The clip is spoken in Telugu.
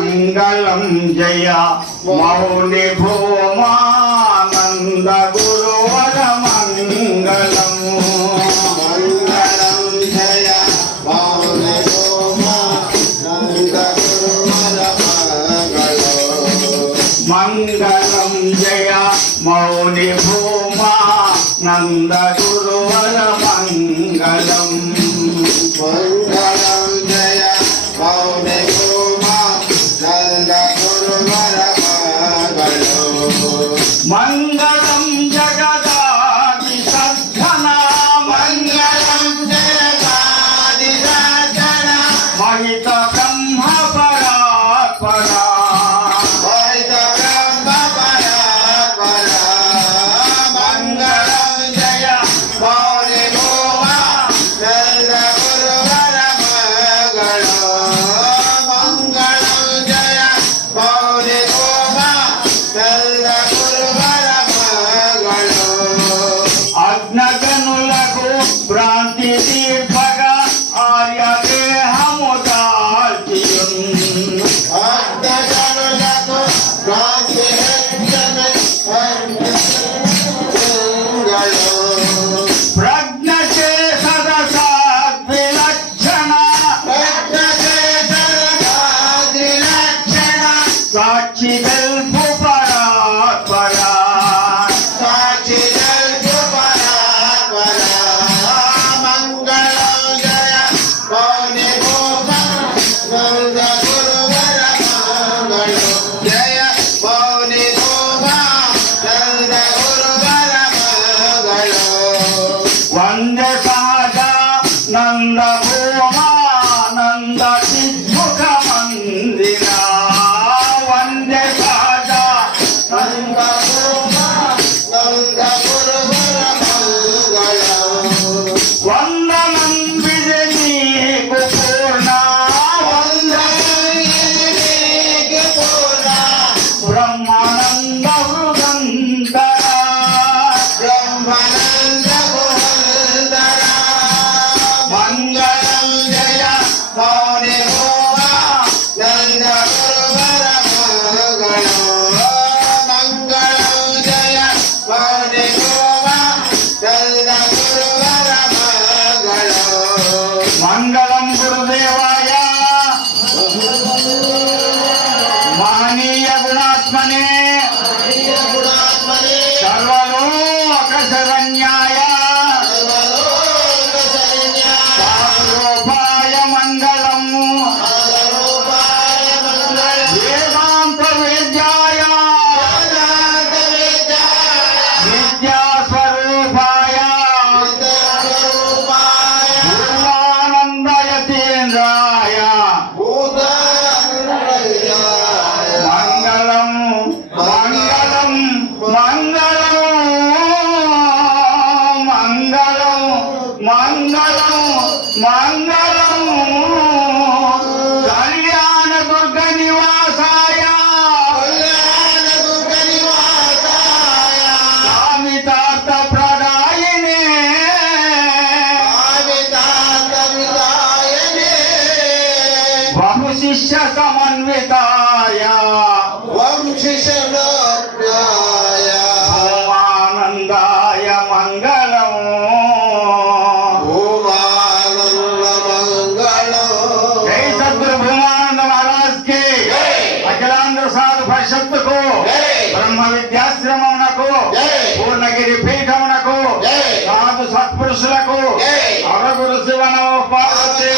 మంగళం జయ మౌని భూమానంద గురువర మంగళం మంగళం జయ మౌని భూమానంద గురువర మంగళం మంగళం జయ మౌని భూమానంద గురువర మంగళం మంగళం జయ మౌని భూమానంద గురువర మంగళం మంగళం జగదాది సద్ఘనా మంగళం జయదాది సజ్జన మహిత బ్రహ్మ పరాత్పరా వైద బ్రహ్మ పరాత్పర మంగళం జయ మౌని భూమానంద గురువర మంగళం మంగళం జయ మౌని భూమానంద గురువర మంగళం అగ్నగనులకు భ్రాంతి తీర్పగా ఆర్య దేహము దాల్చియున్ భక్తజనులకు భ్రాంతి హెచ్చని మంగళం ప్రజ్ఞ చే సదసాద్విలక్షణ భక్తజేతరకాద్రిలక్షణ సాక్షి వెల్పు పరాత్పరా సాక్షి జల్పు పరాత్పర మంగళం జయ మౌని భూమానంద గురువర మంగళం జయ మౌని భూమానంద గురువర మంగళం వందే సహజ నంద భూమానంద సిద్ధుక మందిరా వందే సహజ నంద భూమానంద గురువర మంగళం వందనం విజయ నీకు పూర్ణ వందనీకి పూర్ణ బ్రహ్మానంద వృదంతర బ్రహ్మానంద గురువందర మంగళం జయ మౌని భూమానంద గురువర మంగళం మంగళం జయ మౌని భూమానంద గురువర మంగళం మంగళం గురుదేవాయ మహనీయ గుణాత్మనే గుణాత్మనే సర్వలోక శరణ్యాయ సర్వలోక శరణ్యాయ రూపాయ మంగళం రూపాయ మంగళం వేదాంత వేద్యాయ వేదాంత విద్యాయ విద్యా స్వరూపాయ విద్యాస్వరూపాయ పూర్ణానంద యతీంద్రాయ భూతాన్వయాయ మంగళం మంగళం మంగళం మంగళం మంగళం కళ్యాణ దుర్గ నివాసాయ కళ్యాణ దుర్గ నివాసాయ కామితార్థ ప్రదాయినే ఆవితాతవితాయనే బహు శిష్య సమన్వితాయ వంశిషణోజ్ఞాయ భూమానందాయ మంగళం భూమానంద మంగళం జై సద్గురు భూమానంద మహారాజ్ కి జై. అఖిలాంధ్ర సాధు పరిషత్తుకు జై. బ్రహ్మ విద్యాశ్రమమునకు జై. పూర్ణగిరి పీఠమునకు జై. సాధు సత్పురుషులకు జై. అరగురు శివనో పార్వతీ